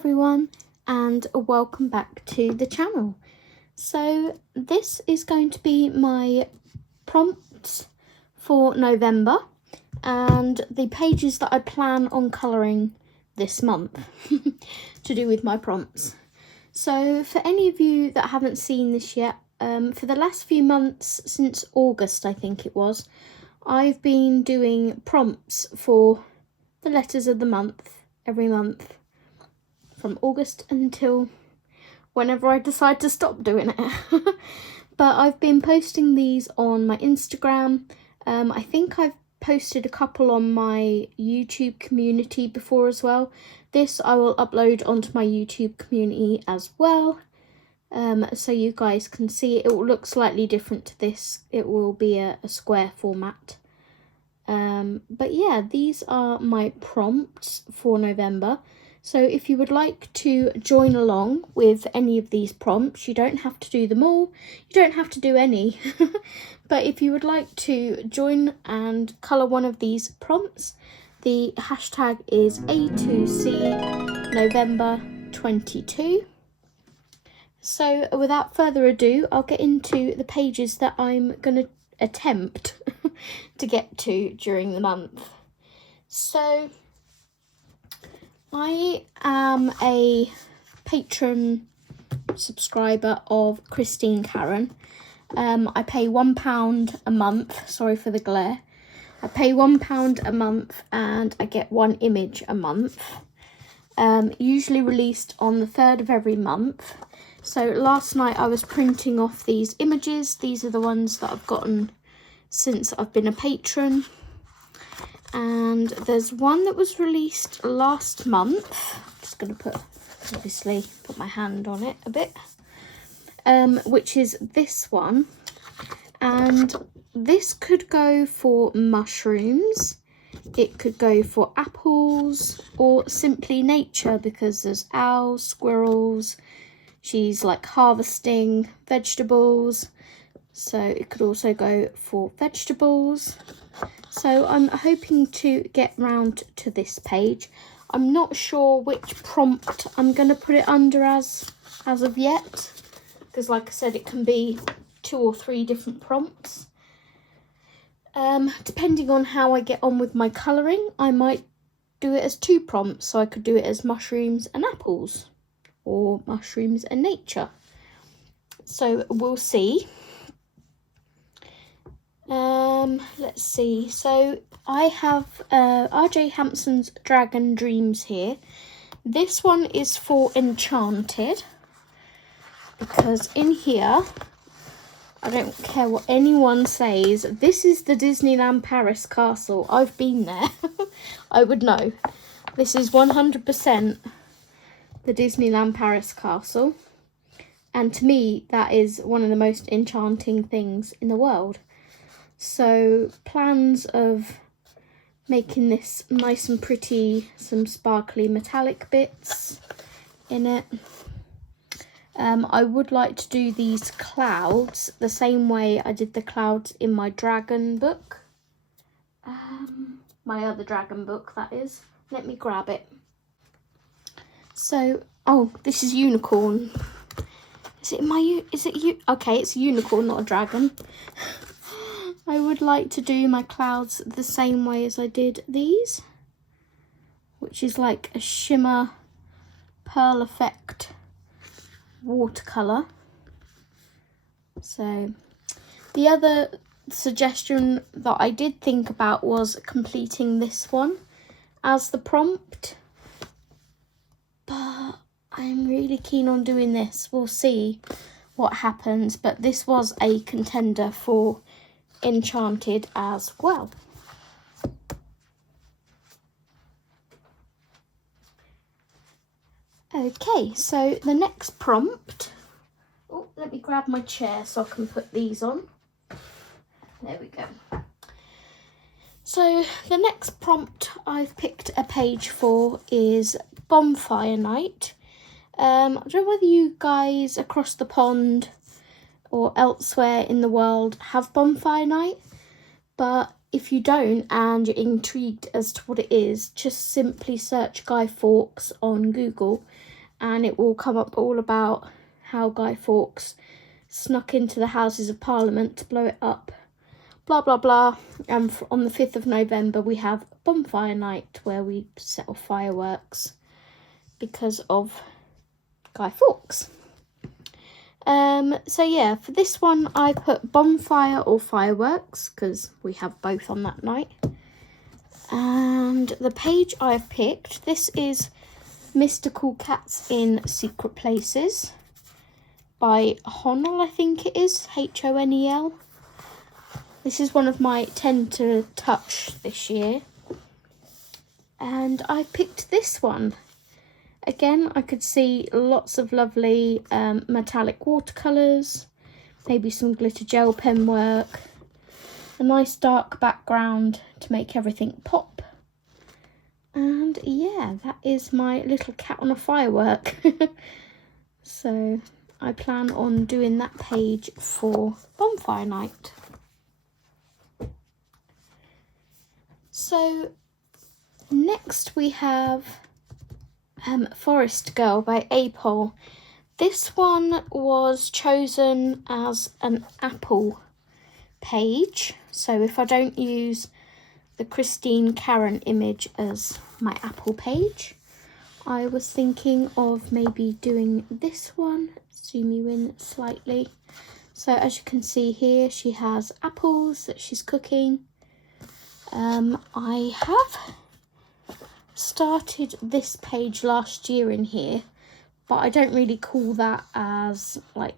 everyone, and welcome back to the channel. So this is going to be my prompts for November and the pages that I plan on colouring this month to do with my prompts. So for any of you that haven't seen this yet, for the last few months, since August I think it was, I've been doing prompts for the letters of the month every month from August until whenever I decide to stop doing it. But I've been posting these on my Instagram. I think I've posted a couple on my YouTube community before as well. This I will upload onto my YouTube community as well, so you guys can see it. It will look slightly different to this. It will be a square format. But yeah, these are my prompts for November. So if you would like to join along with any of these prompts, you don't have to do them all, you don't have to do any. But if you would like to join and colour one of these prompts, the hashtag is A2C November 22. So without further ado, I'll get into the pages that I'm going to attempt to get to during the month. So I am a patron subscriber of Christine Karen. I pay £1 a month, sorry for the glare. I pay £1 a month and I get one image a month, usually released on the 3rd of every month. So last night I was printing off these images. These are the ones that I've gotten since I've been a patron. And there's one that was released last month. I'm just going to put my hand on it a bit, which is this one. And this could go for mushrooms, it could go for apples, or simply nature, because there's owls, squirrels. She's like harvesting vegetables, so it could also go for vegetables. So I'm hoping to get round to this page. I'm not sure which prompt I'm going to put it under as of yet, because like I said, it can be 2 or 3 different prompts. Depending on how I get on with my colouring, I might do it as 2 prompts. So I could do it as mushrooms and apples, or mushrooms and nature. So we'll see. Let's see. So I have RJ Hampson's Dragon Dreams here. This one is for Enchanted, because in here, I don't care what anyone says, this is the Disneyland Paris castle. I've been there. I would know. This is 100% the Disneyland Paris castle. And to me, that is one of the most enchanting things in the world. So plans of making this nice and pretty, some sparkly metallic bits in it. I would like to do these clouds the same way I did the clouds in my dragon book. My other dragon book, that is. Let me grab it. So, oh, this is unicorn. Okay, it's a unicorn, not a dragon. I would like to do my clouds the same way as I did these, which is like a shimmer pearl effect watercolour. So the other suggestion that I did think about was completing this one as the prompt, but I'm really keen on doing this. We'll see what happens, but this was a contender for Enchanted as well. Okay, so the next prompt, oh, let me grab my chair so I can put these on. There we go. So the next prompt I've picked a page for is Bonfire Night. I don't know whether you guys across the pond or elsewhere in the world have Bonfire Night, but if you don't and you're intrigued as to what it is, just simply search Guy Fawkes on Google and it will come up all about how Guy Fawkes snuck into the Houses of Parliament to blow it up, blah blah blah. And on the 5th of November we have bonfire night, where we set off fireworks because of Guy Fawkes. So yeah, for this one I put bonfire or fireworks because we have both on that night. And the page I've picked, this is Mystical Cats in Secret Places by Honel, I think it is, Honel. This is one of my 10 to touch this year. And I picked this one. Again, I could see lots of lovely metallic watercolours, maybe some glitter gel pen work, a nice dark background to make everything pop. And yeah, that is my little cat on a firework. So I plan on doing that page for bonfire night. So next we have Forest Girl by Apol. This one was chosen as an apple page, so if I don't use the Christine Karen image as my apple page, I was thinking of maybe doing this one. Zoom you in slightly. So as you can see here, she has apples that she's cooking. I have started this page last year in here, but I don't really call that as like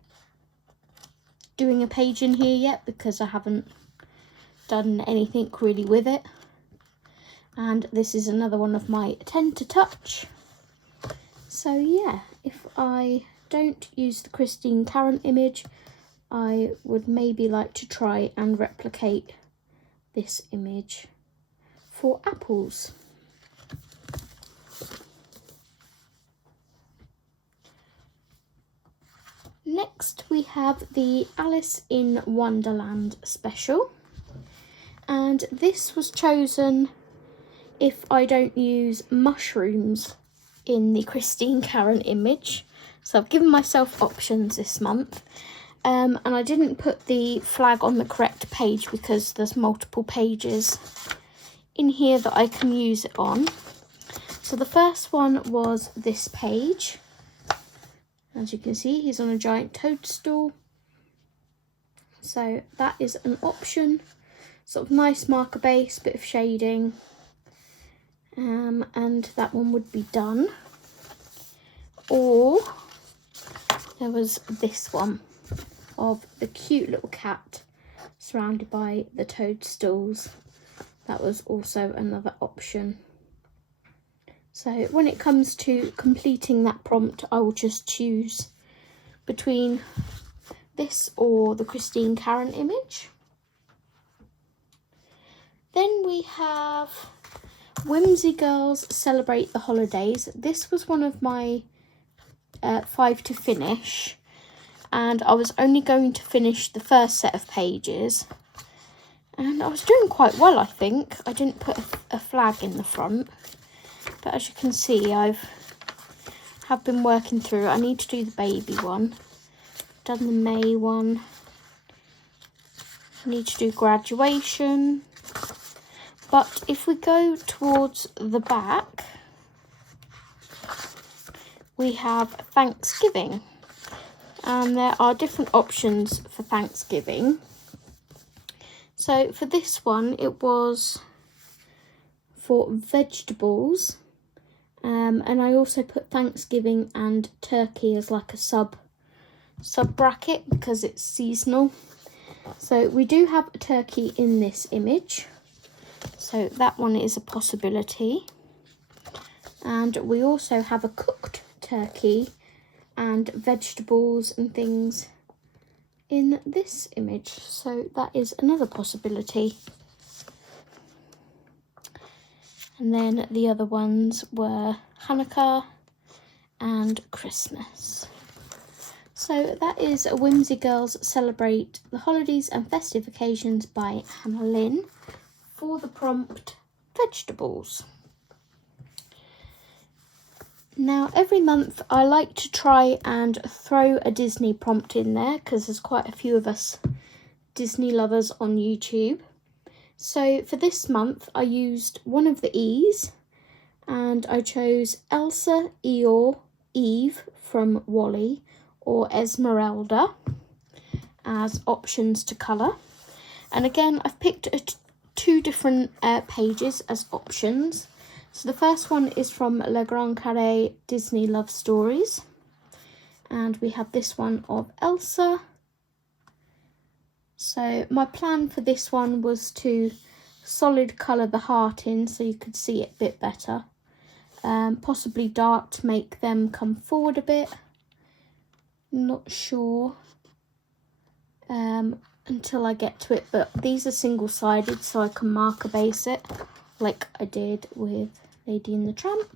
doing a page in here yet because I haven't done anything really with it. And this is another one of my 10 to touch. So yeah, if I don't use the Christine Karen image, I would maybe like to try and replicate this image for apples. Next we have the Alice in Wonderland special, and this was chosen if I don't use mushrooms in the Christine Karen image. So I've given myself options this month, and I didn't put the flag on the correct page because there's multiple pages in here that I can use it on. So the first one was this page. As you can see, he's on a giant toadstool. So that is an option. Sort of nice marker base, bit of shading. And that one would be done. Or there was this one of the cute little cat surrounded by the toadstools. That was also another option. So when it comes to completing that prompt, I will just choose between this or the Christine Karen image. Then we have Whimsy Girls Celebrate the Holidays. This was one of my 5 to finish, and I was only going to finish the first set of pages. And I was doing quite well, I think. I didn't put a flag in the front. But as you can see, have been working through. I need to do the baby one. Done the May one. I need to do graduation. But if we go towards the back, we have Thanksgiving. And there are different options for Thanksgiving. So for this one, it was for vegetables, and I also put Thanksgiving and turkey as like a sub bracket because it's seasonal. So we do have a turkey in this image, so that one is a possibility. And we also have a cooked turkey and vegetables and things in this image, so that is another possibility. And then the other ones were Hanukkah and Christmas. So that is Whimsy Girls Celebrate the Holidays and Festive Occasions by Hannah Lynn for the prompt vegetables. Now, every month I like to try and throw a Disney prompt in there because there's quite a few of us Disney lovers on YouTube. So for this month I used one of the E's and I chose Elsa, Eeyore, Eve from WALL-E or Esmeralda as options to colour. And again, I've picked two different pages as options. So the first one is from Le Grand Carré Disney Love Stories. And we have this one of Elsa. So my plan for this one was to solid colour the heart in so you could see it a bit better. Possibly dark to make them come forward a bit. Not sure until I get to it, but these are single-sided so I can marker base it like I did with Lady and the Tramp.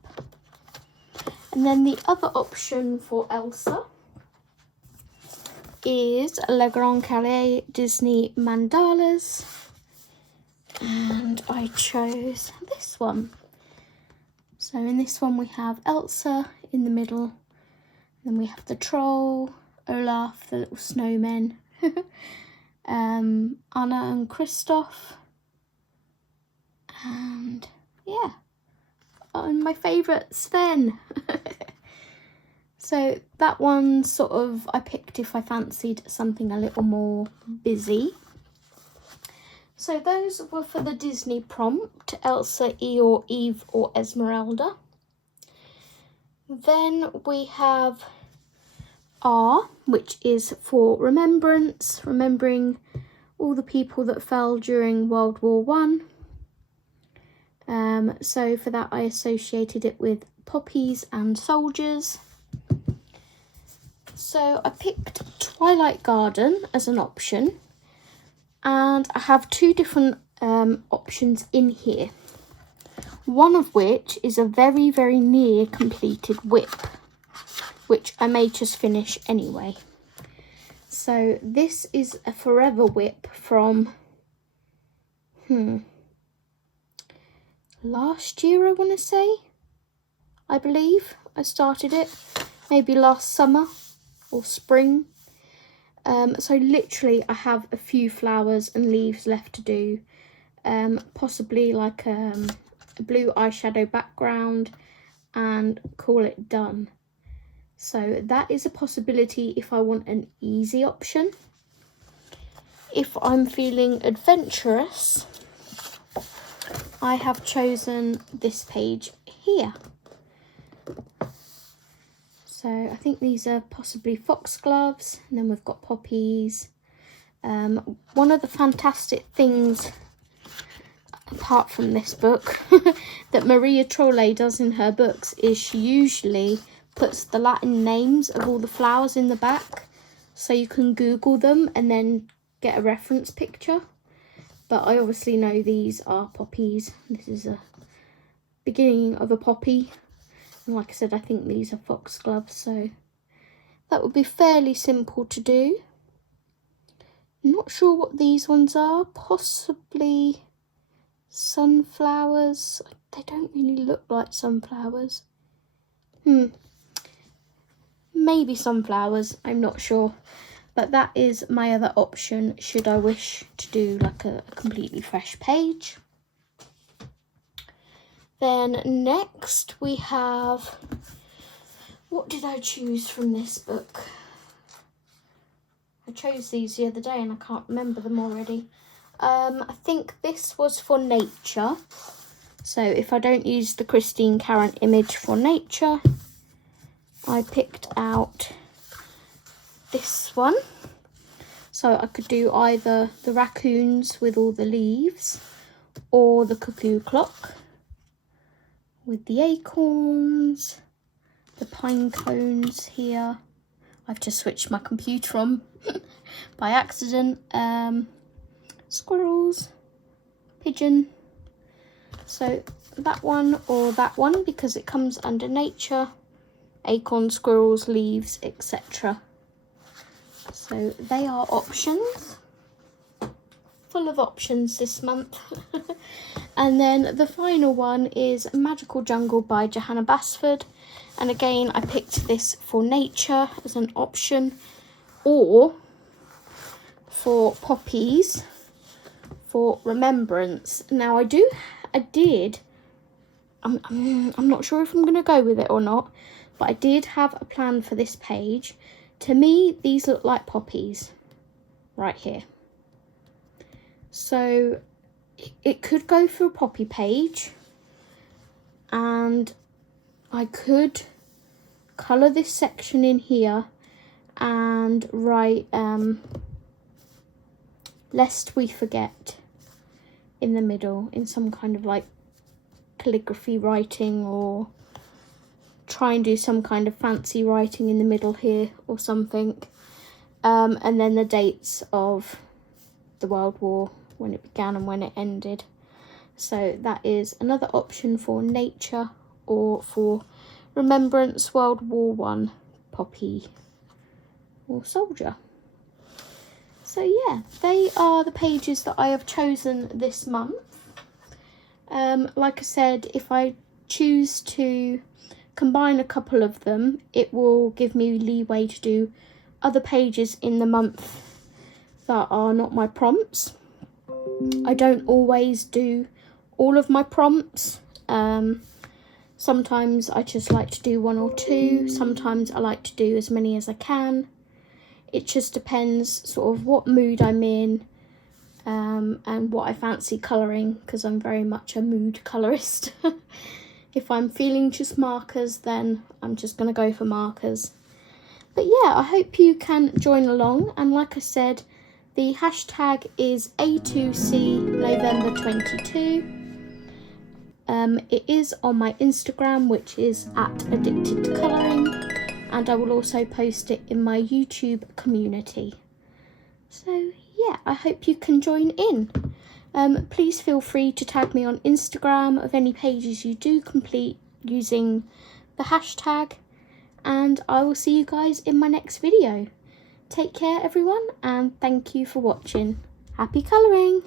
And then the other option for Elsa is Le Grand Carré Disney Mandalas, and I chose this one. So in this one we have Elsa in the middle, then we have the troll, Olaf, the little snowmen, Anna and Kristoff, and yeah, and my favourite Sven. So that one sort of I picked if I fancied something a little more busy. So those were for the Disney prompt, Elsa, Eeyore, Eve or Esmeralda. Then we have R, which is for remembrance, remembering all the people that fell during World War One. So for that I associated it with poppies and soldiers. So I picked Twilight Garden as an option, and I have two different options in here. One of which is a very, very near completed whip, which I may just finish anyway. So this is a forever whip from last year, I want to say. I believe I started it maybe last summer or spring. So literally I have a few flowers and leaves left to do, possibly like a blue eyeshadow background, and call it done. So that is a possibility if I want an easy option. If I'm feeling adventurous, I have chosen this page here. So I think these are possibly foxgloves, and then we've got poppies. One of the fantastic things, apart from this book, that Maria Trolle does in her books is she usually puts the Latin names of all the flowers in the back, so you can Google them and then get a reference picture. But I obviously know these are poppies. This is a beginning of a poppy. And like I said, I think these are foxgloves, so that would be fairly simple to do. Not sure what these ones are. Possibly sunflowers. They don't really look like sunflowers. Maybe sunflowers, I'm not sure. But that is my other option should I wish to do like a completely fresh page. Then next we have, what did I choose from this book? I chose these the other day and I can't remember them already. I think this was for nature. So if I don't use the Christine Karen image for nature, I picked out this one. So I could do either the raccoons with all the leaves or the cuckoo clock with the acorns, the pine cones here. I've just switched my computer on by accident. Squirrels, pigeon. So that one or that one, because it comes under nature, acorn, squirrels, leaves, etc. So they are options. Full of options this month. And then the final one is Magical Jungle by Johanna Basford. And again, I picked this for nature as an option, or for poppies for remembrance. Now I'm not sure if I'm going to go with it or not, but I did have a plan for this page. To me, these look like poppies right here. So it could go for a poppy page, and I could colour this section in here and write lest we forget in the middle in some kind of like calligraphy writing, or try and do some kind of fancy writing in the middle here or something, and then the dates of the World War, when it began and when it ended. So that is another option for nature, or for remembrance, World War I, poppy or soldier. So yeah, they are the pages that I have chosen this month. Like I said, if I choose to combine a couple of them, it will give me leeway to do other pages in the month that are not my prompts. I don't always do all of my prompts. Sometimes I just like to do 1 or 2. Sometimes I like to do as many as I can. It just depends sort of what mood I'm in, and what I fancy colouring, because I'm very much a mood colourist. If I'm feeling just markers, then I'm just going to go for markers. But yeah, I hope you can join along. And like I said, the hashtag is A2C November 22. It is on my Instagram, which is @addictedtocolouring, and I will also post it in my YouTube community. So yeah, I hope you can join in. Please feel free to tag me on Instagram of any pages you do complete using the hashtag, and I will see you guys in my next video. Take care everyone, and thank you for watching. Happy colouring!